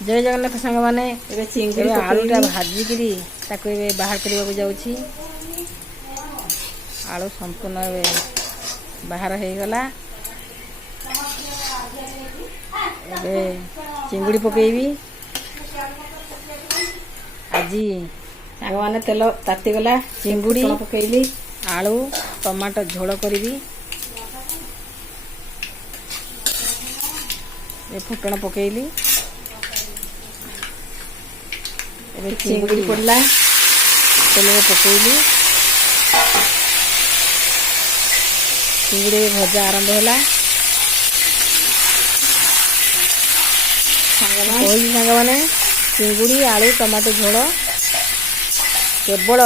जय जगन्नाथ सांग मैंने चिंगुड़ी आलूटा भाजिकी ताको बाहर करने जाऊँगी। आलू संपूर्ण बाहर हो गला। चिंगुड़ी पकेबी आज सांग मैंने तेल ताती गला चिंगुड़ी पकेली आलू टमाटो झोल करी फुटण पकेली। चिंगुड़ी पड़ला तेल पकेली चिंगुड़ी भजा आरंभ है। सांग मैंने चिंगुड़ी आलू टमाटो झोल केवल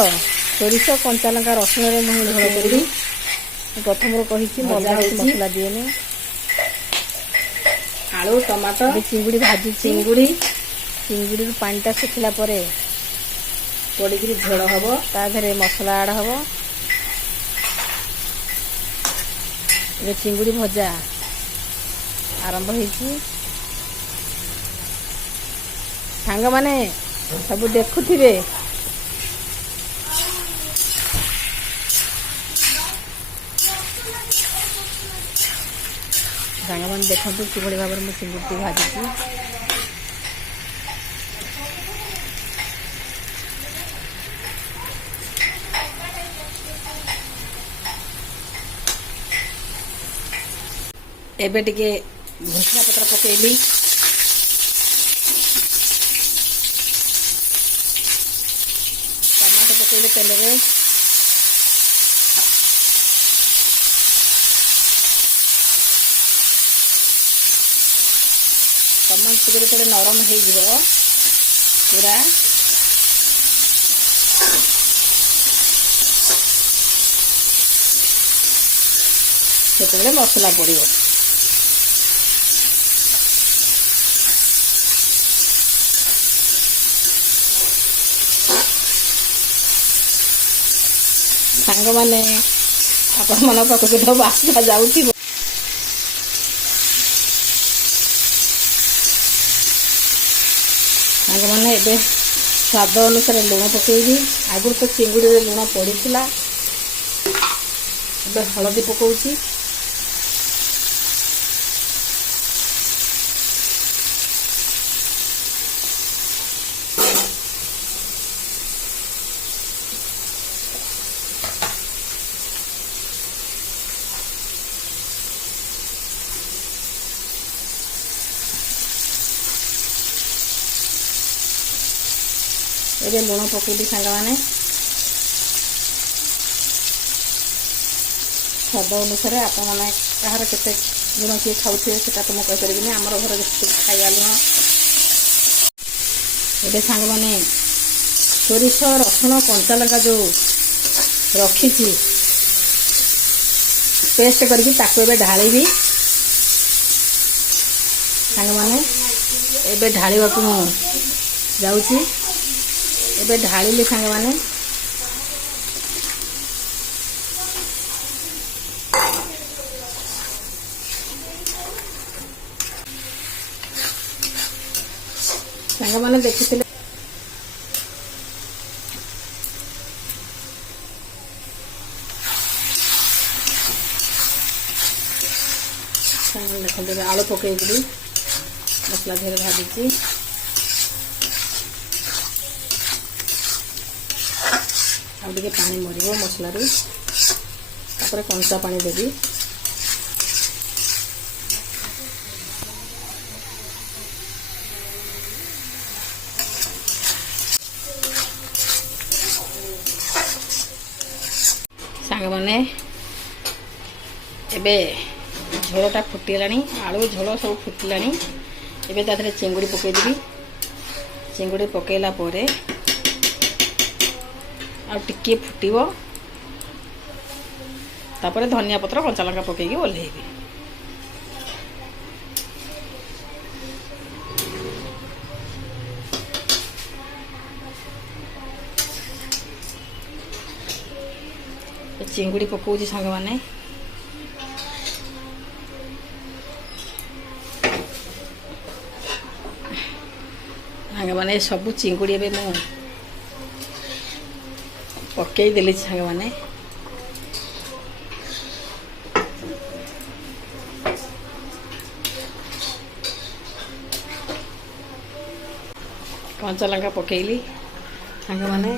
सोरिष कंचा लंका रसुण मुझे झोल करी प्रथम कही मसला दिएनि आलू टमाटो चिंगुड़ी भाजी चिंगुड़ी पानीटा सुखिला पड़ी झोल हम ताधे मसला आड हम चिंगुड़ी भजा आरंभ हो। सांग माने सब देखुथिबे सांग मैंने देखते कि भाव में चिंगुड़ी भाजी एबे टिके भुसना पत्र पकेली टमाटो पकेली तेल रे टमाटो टिके नरम हो पूरा से मसला पड़ो सांग माने आपण मन पाखक तो बास्ता जाउथि सांग माने एबे स्वाद अनुसार लुण पकेबी। आगुर तो चिंगुड़ी लुण पड़ीला एबे हलदी पकाउछि ये लुण पकेली सांग मैंने स्वाद अनुसार आपण मैंने कहार के लुण किए खाऊे से तो मुझे कहीपरि आम घर खाइबा लुण ये सांग मैंने सोरिष रसुण कंचा लंका जो रखी पेस्ट करके ढाली सांग मैंने एबे ढालिबा को जाऊँगी। एबे ढाली सांग मैंने सांग मैंने देखी देखते आलू पकईकरी मसला धीरे भाजी आगे पानी मर मसलू कंचा पानी देवी सांग मैंने एबे झोलटा फुटीला आलू झोल सब फुटिला एबे ताधरे चिंगुड़ी पकईदेवी। चिंगुड़ी पकईला परे आ टिके फुटिबो तापर धनिया पत्र कंचा लंका पकईकी ओल्हेबी। चिंगुड़ी पकाउछि सांग माने ସାଙ୍ଗମାନେ ସବୁ ଚିଙ୍ଗୁଡ଼ି ଏବେ ମୁଁ ପକେଇ ଦେଲି ସାଙ୍ଗମାନେ। କଞ୍ଚା ଲଙ୍କା ପକେଇଲି ସାଙ୍ଗମାନେ।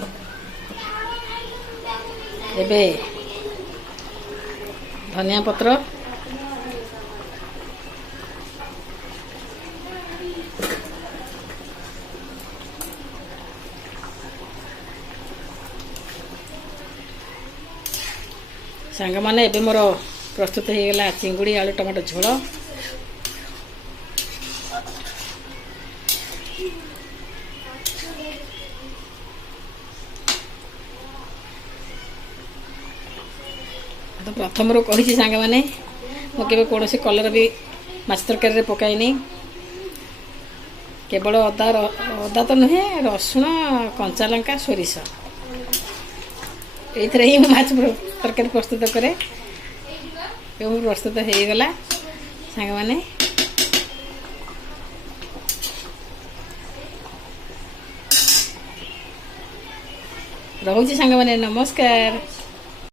ଏବେ ଧନିଆ ପତ୍ର, ସାଙ୍ଗମାନେ ଏବେ ମୋର ପ୍ରସ୍ତୁତ ହେଇଗଲା ଚିଙ୍ଗୁଡ଼ି ଆଳୁ ଟମାଟୋ ଝୋଳ। ତ ପ୍ରଥମରୁ କହିଛି ସାଙ୍ଗମାନେ, ମୁଁ କେବେ କୌଣସି କଲର୍ ବି ମାଛ ତରକାରୀରେ ପକାଇନି। କେବଳ ଅଦା ତ ନୁହେଁ, ରସୁଣ, କଞ୍ଚା ଲଙ୍କା, ସୋରିଷ, ଏଇଥିରେ ହିଁ ମୁଁ ମାଛ ତରକାରୀ ପ୍ରସ୍ତୁତ କରେ। ଏବେ ପ୍ରସ୍ତୁତ ହେଇଗଲା ସାଙ୍ଗମାନେ। ରହୁଛି ସାଙ୍ଗମାନେ, ନମସ୍କାର।